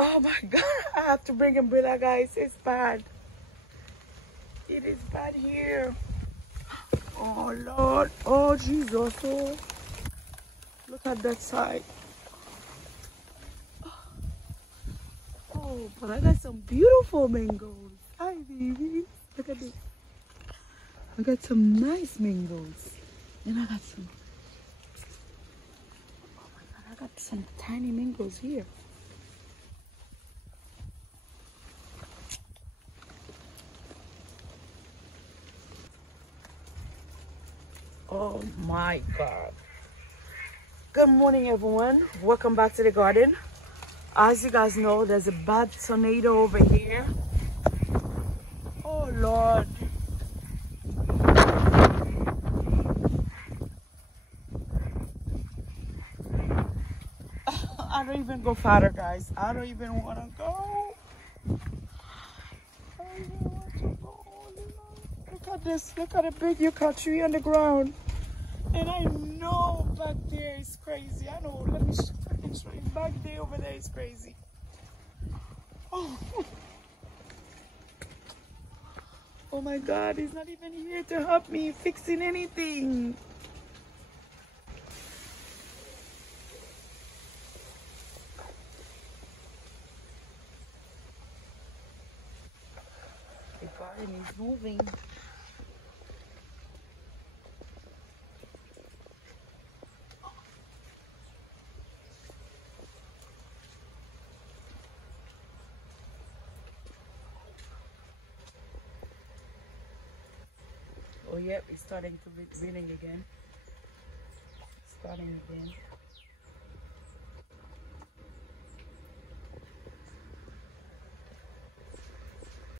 Oh my God, I have to bring umbrella, guys. It's bad. It is bad here. Oh Lord, oh Jesus, oh. Look at that side. Oh, but I got some beautiful mangoes. Hi, baby. Look at this. I got some nice mangoes. And I got some, oh my God, I got some tiny mangoes here. Oh my God. Good morning, everyone. Welcome back to the garden. As you guys know, there's a bad tornado over here. Oh Lord. I don't even go farther, guys. I don't even want to go. I don't even want to go. Look at this. Look at the big yucca tree on the ground. And I know back there is crazy. I know. Let me show you. Back there over there is crazy. Oh. Oh my God. He's not even here to help me fixing anything. The garden is moving. Oh, yep, it's starting to be raining again. Starting again.